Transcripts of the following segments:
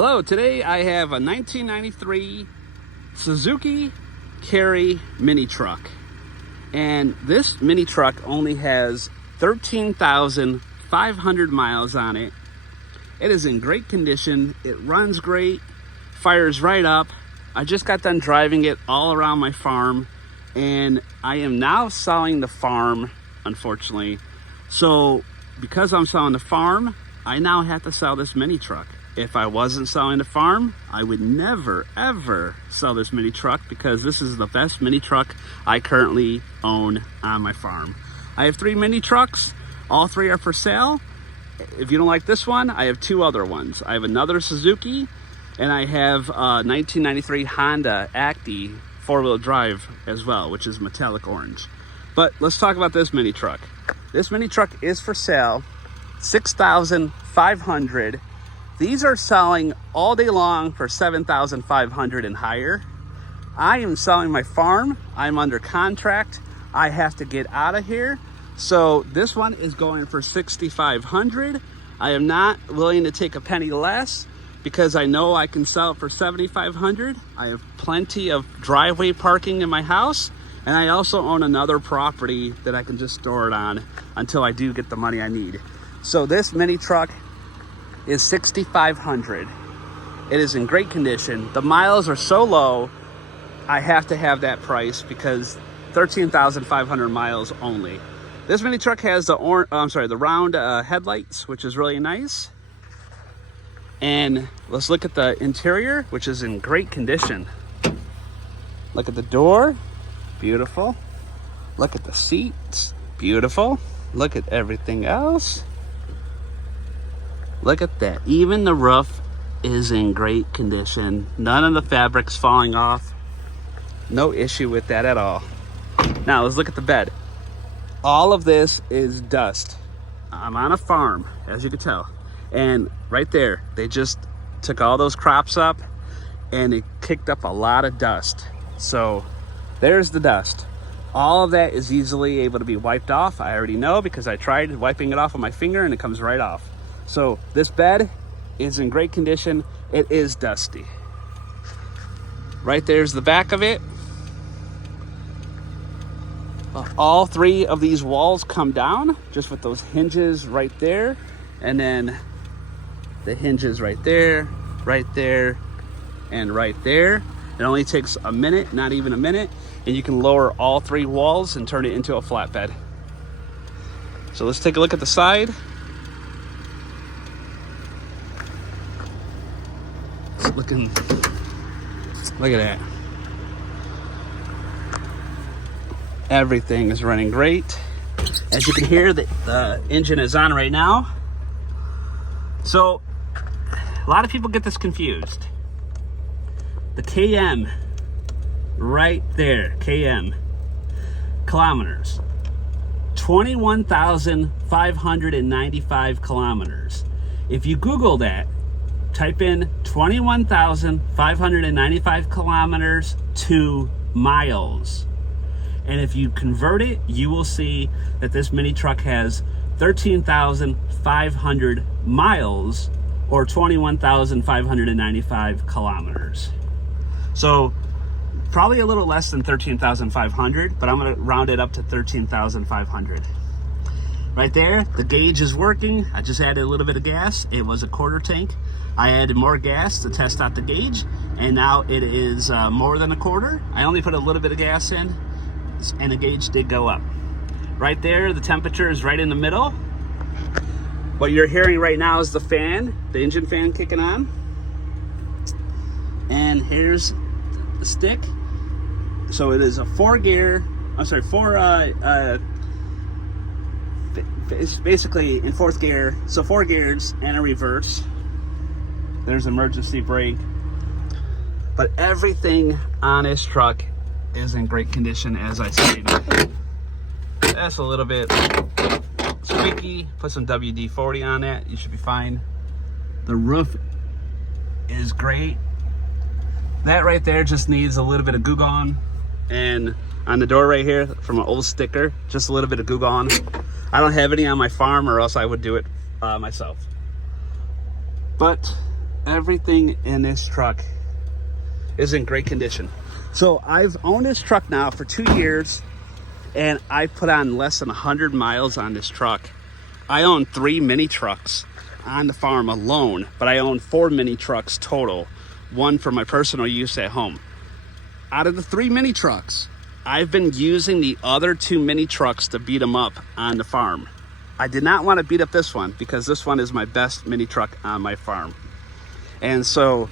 Hello, today I have a 1993 Suzuki Carry mini truck. And this mini truck only has 13,500 miles on it. It is in great condition. It runs great, fires right up. I just got done driving it all around my farm, and I am now selling the farm, unfortunately. So because I'm selling the farm, I now have to sell this mini truck. If I wasn't selling the farm, I would never, ever sell this mini truck because this is the best mini truck I currently own on my farm. I have 3 mini trucks. All 3 are for sale. If you don't like this one, I have 2 other ones. I have another Suzuki, and I have a 1993 Honda Acti 4-wheel drive as well, which is metallic orange. But let's talk about this mini truck. This mini truck is for sale, $6,500. These are selling all day long for $7,500 and higher. I am selling my farm. I'm under contract. I have to get out of here. So this one is going for $6,500. I am not willing to take a penny less because I know I can sell it for $7,500. I have plenty of driveway parking in my house, and I also own another property that I can just store it on until I do get the money I need. So this mini truck is $6,500. It is in great condition. The miles are so low, I have to have that price because 13,500 miles only. This mini truck has the round headlights, which is really nice. And let's look at the interior, which is in great condition. Look at the door, beautiful. Look at the seats, beautiful. Look at everything else. Look at that. Even the roof is in great condition. None of the fabric's falling off. No issue with that at all. Now let's look at the bed. All of this is dust. I'm on a farm, as you can tell. And right there, they just took all those crops up and it kicked up a lot of dust. So there's the dust. All of that is easily able to be wiped off. I already know because I tried wiping it off with my finger and it comes right off. So this bed is in great condition. It is dusty. Right there's the back of it. All 3 of these walls come down just with those hinges right there. And then the hinges right there, and right there. It only takes a minute, not even a minute. And you can lower all 3 walls and turn it into a flatbed. So let's take a look at the side. Look at that. Everything is running great. As you can hear, the engine is on right now. So a lot of people get this confused. The KM right there, KM, kilometers, 21,595 kilometers. If you Google that, type in 21,595 kilometers to miles. And if you convert it, you will see that this mini truck has 13,500 miles or 21,595 kilometers. So probably a little less than 13,500, but I'm gonna round it up to 13,500. Right there, the gauge is working. I just added a little bit of gas. It was a quarter tank. I added more gas to test out the gauge, and now it is more than a quarter. I only put a little bit of gas in, and the gauge did go up. Right there, the temperature is right in the middle. What you're hearing right now is the fan, the engine fan kicking on. And here's the stick. So it is a 4-gear, it's basically in 4th gear. So 4 gears and a reverse. There's emergency brake. But everything on this truck is in great condition, as I stated. That's a little bit squeaky. Put some WD-40 on that. You should be fine. The roof is great. That right there just needs a little bit of Goo Gone. And on the door right here, from an old sticker, just a little bit of Goo Gone. I don't have any on my farm, or else I would do it myself. But everything in this truck is in great condition. So I've owned this truck now for 2 years, and I put on less than 100 miles on this truck. I own 3 mini trucks on the farm alone, but I own 4 mini trucks total, 1 for my personal use at home. Out of the 3 mini trucks, I've been using the other 2 mini trucks to beat them up on the farm. I did not want to beat up this one because this one is my best mini truck on my farm. And so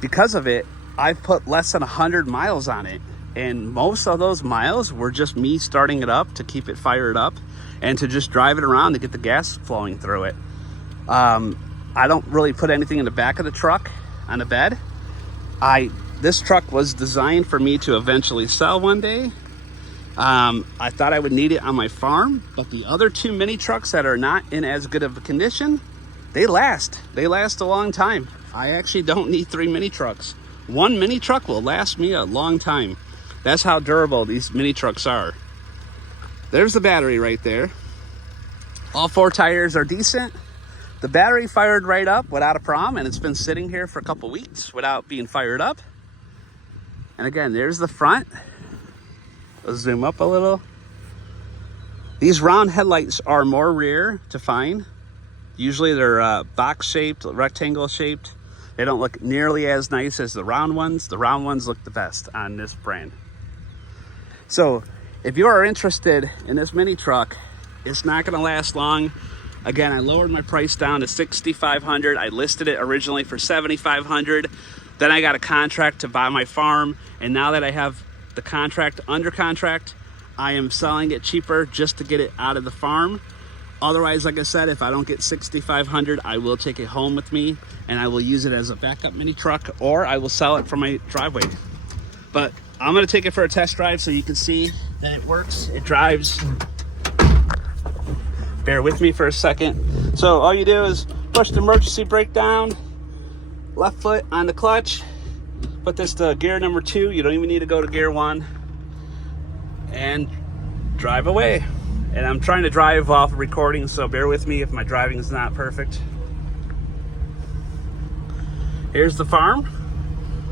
because of it, I've put less than 100 miles on it. And most of those miles were just me starting it up to keep it fired up and to just drive it around to get the gas flowing through it. I don't really put anything in the back of the truck on the bed. This truck was designed for me to eventually sell one day. I thought I would need it on my farm, but the other 2 mini trucks that are not in as good of a condition, they last. They last a long time. I actually don't need 3 mini trucks. 1 mini truck will last me a long time. That's how durable these mini trucks are. There's the battery right there. All 4 tires are decent. The battery fired right up without a problem, and it's been sitting here for a couple weeks without being fired up. And again, there's the front. I'll zoom up a little. These round headlights are more rare to find. Usually they're box shaped, rectangle shaped. They don't look nearly as nice as the round ones. The round ones look the best on this brand. So if you are interested in this mini truck, it's not going to last long. Again, I lowered my price down to $6,500. I listed it originally for $7,500. Then I got a contract to buy my farm, and now that I have the contract under contract, I am selling it cheaper just to get it out of the farm. Otherwise, like I said, if I don't get $6,500, I will take it home with me and I will use it as a backup mini truck, or I will sell it from my driveway. But I'm gonna take it for a test drive so you can see that it works, it drives. Bear with me for a second. So all you do is push the emergency brake down, left foot on the clutch, put this to gear number 2. You don't even need to go to gear 1, and drive away. And I'm trying to drive while recording, so bear with me if my driving is not perfect. Here's the farm.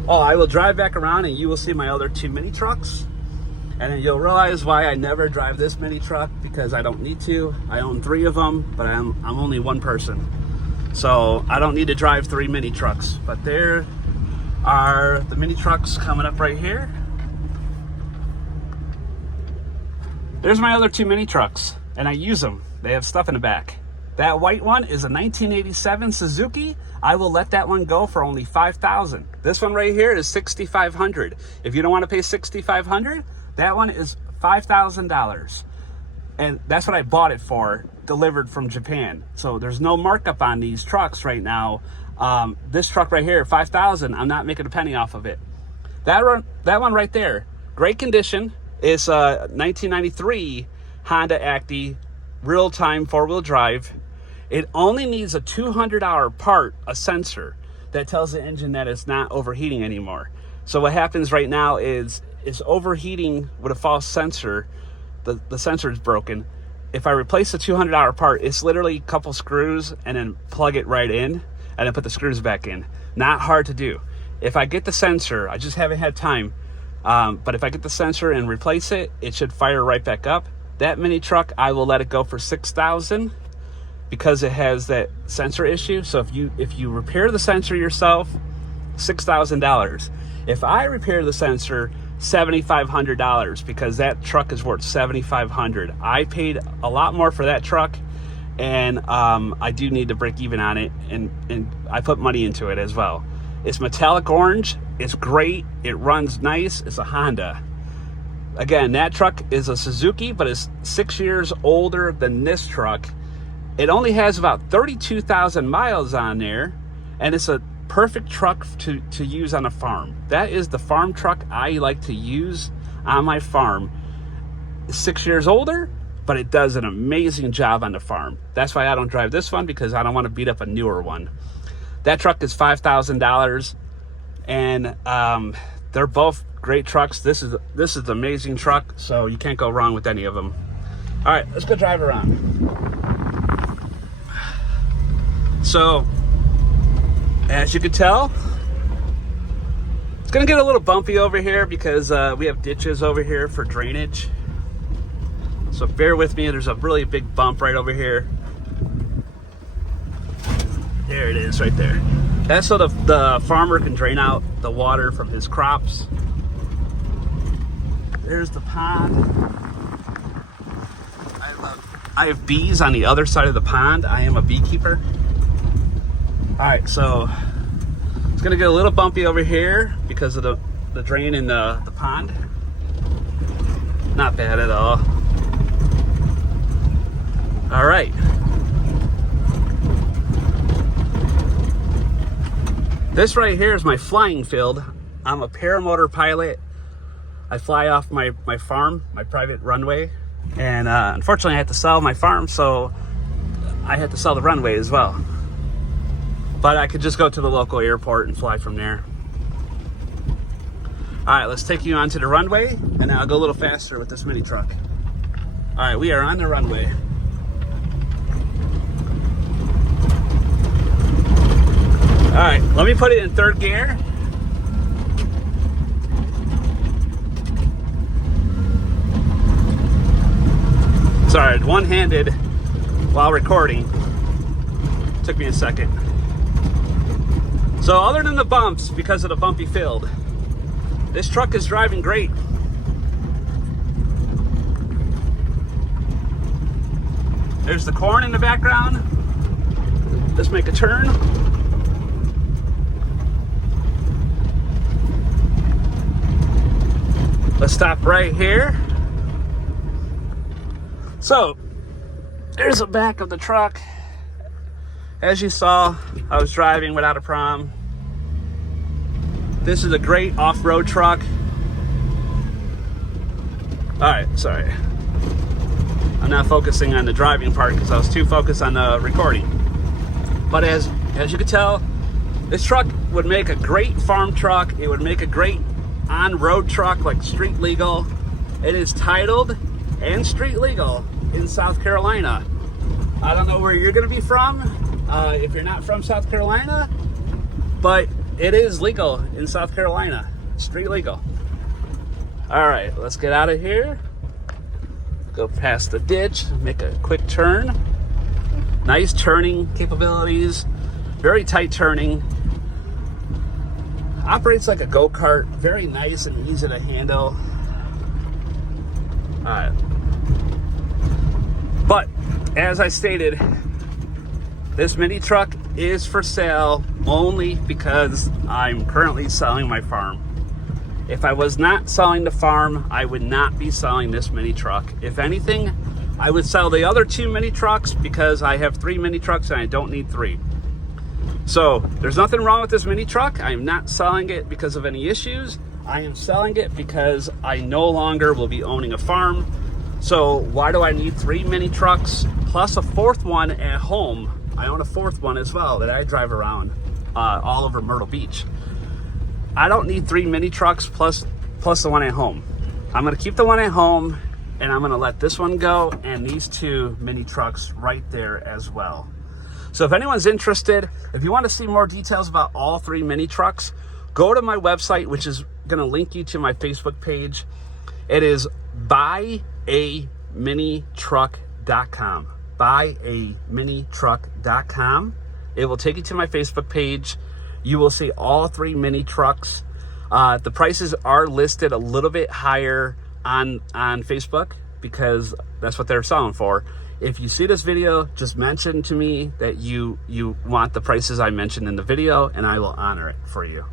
Oh, I will drive back around and you will see my other 2 mini trucks. And then you'll realize why I never drive this mini truck, because I don't need to. I own 3 of them, but I'm only one person. So I don't need to drive 3 mini trucks. But there are the mini trucks coming up right here. There's my other 2 mini trucks, and I use them. They have stuff in the back. That white one is a 1987 Suzuki. I will let that one go for only $5,000. This one right here is $6,500. If you don't want to pay $6,500, that one is $5,000. And that's what I bought it for, delivered from Japan. So there's no markup on these trucks right now. This truck right here, $5,000, I'm not making a penny off of it. That one right there, great condition. It's a 1993 Honda Acti, real-time 4-wheel drive. It only needs a $200 part, a sensor, that tells the engine that it's not overheating anymore. So what happens right now is it's overheating with a false sensor. The sensor is broken. If I replace the $200 part, it's literally a couple screws and then plug it right in and then put the screws back in. Not hard to do. If I get the sensor, I just haven't had time, but if I get the sensor and replace it, it should fire right back up. That mini truck, I will let it go for $6,000 because it has that sensor issue. So if you repair the sensor yourself, $6,000. If I repair the sensor, $7,500, because that truck is worth $7,500. I paid a lot more for that truck, and I do need to break even on it, and I put money into it as well. It's metallic orange. It's great. It runs nice. It's a Honda. Again, that truck is a Suzuki, but it's 6 years older than this truck. It only has about 32,000 miles on there, and it's a perfect truck to use on a farm. That is the farm truck I like to use on my farm. It's 6 years older, but it does an amazing job on the farm. That's why I don't drive this one, because I don't want to beat up a newer one. That truck is $5,000, and they're both great trucks. This is an amazing truck, so you can't go wrong with any of them. All right, let's go drive around. So As you can tell, it's gonna get a little bumpy over here because we have ditches over here for drainage. So bear with me, there's a really big bump right over here. There it is, right there. That's so the farmer can drain out the water from his crops. There's the pond. I have bees on the other side of the pond. I am a beekeeper. All right, so it's gonna get a little bumpy over here because of the drain in the pond. Not bad at all. All right. This right here is my flying field. I'm a paramotor pilot. I fly off my farm, my private runway. And unfortunately I had to sell my farm, so I had to sell the runway as well. But I could just go to the local airport and fly from there. All right, let's take you onto the runway, and I'll go a little faster with this mini truck. All right, we are on the runway. All right, let me put it in third gear. Sorry, one-handed while recording. Took me a second. So other than the bumps, because of the bumpy field, this truck is driving great. There's the corn in the background. Let's make a turn. Let's stop right here. So, there's the back of the truck. As you saw, I was driving without a prom. This is a great off-road truck. All right, sorry. I'm not focusing on the driving part because I was too focused on the recording. But as you can tell, this truck would make a great farm truck. It would make a great on-road truck, like street legal. It is titled and street legal in South Carolina. I don't know where you're gonna be from, if you're not from South Carolina, but it is legal in South Carolina, street legal. All right, let's get out of here. Go past the ditch, make a quick turn. Nice turning capabilities, very tight turning. Operates like a go-kart, very nice and easy to handle. All right. But as I stated, this mini truck is for sale only because I'm currently selling my farm. If I was not selling the farm, I would not be selling this mini truck. If anything, I would sell the other 2 mini trucks because I have 3 mini trucks and I don't need 3. So there's nothing wrong with this mini truck. I am not selling it because of any issues. I am selling it because I no longer will be owning a farm. So why do I need 3 mini trucks plus a 4th one at home? I own a 4th one as well that I drive around all over Myrtle Beach. I don't need 3 mini trucks plus the one at home. I'm gonna keep the one at home, and I'm gonna let this one go and these 2 mini trucks right there as well. So if anyone's interested, if you want to see more details about all 3 mini trucks, go to my website, which is gonna link you to my Facebook page. It is buyaminitruck.com. buyaminitruck.com. It will take you to my Facebook page. You will see all 3 mini trucks. The prices are listed a little bit higher on Facebook because that's what they're selling for. If you see this video, just mention to me that you want the prices I mentioned in the video, and I will honor it for you.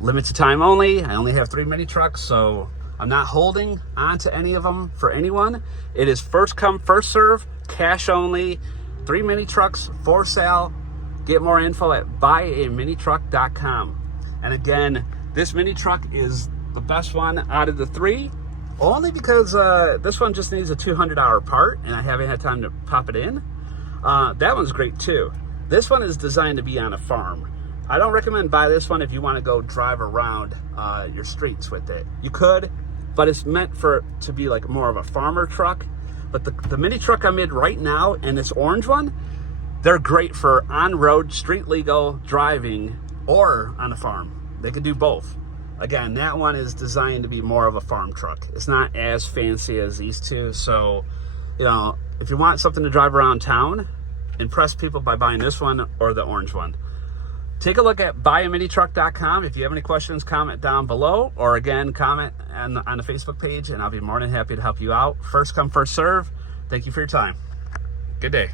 Limited time only. I only have 3 mini trucks, so I'm not holding on to any of them for anyone. It is first come, first serve, cash only. 3 mini trucks for sale. Get more info at buyaminitruck.com. And again, this mini truck is the best one out of the 3, only because this one just needs a $200 part, and I haven't had time to pop it in. That one's great too. This one is designed to be on a farm. I don't recommend buy this one if you want to go drive around your streets with it. You could, but it's meant to be like more of a farmer truck. But the mini truck I'm in right now, and this orange one, They're great for on-road, street legal driving, or on a farm. They can do both. Again, that one is designed to be more of a farm truck. It's not as fancy as these two. So, you know, if you want something to drive around town, impress people by buying this one or the orange one. Take a look at buyaminitruck.com. If you have any questions, comment down below, or again, comment on the Facebook page, and I'll be more than happy to help you out. First come, first serve. Thank you for your time. Good day.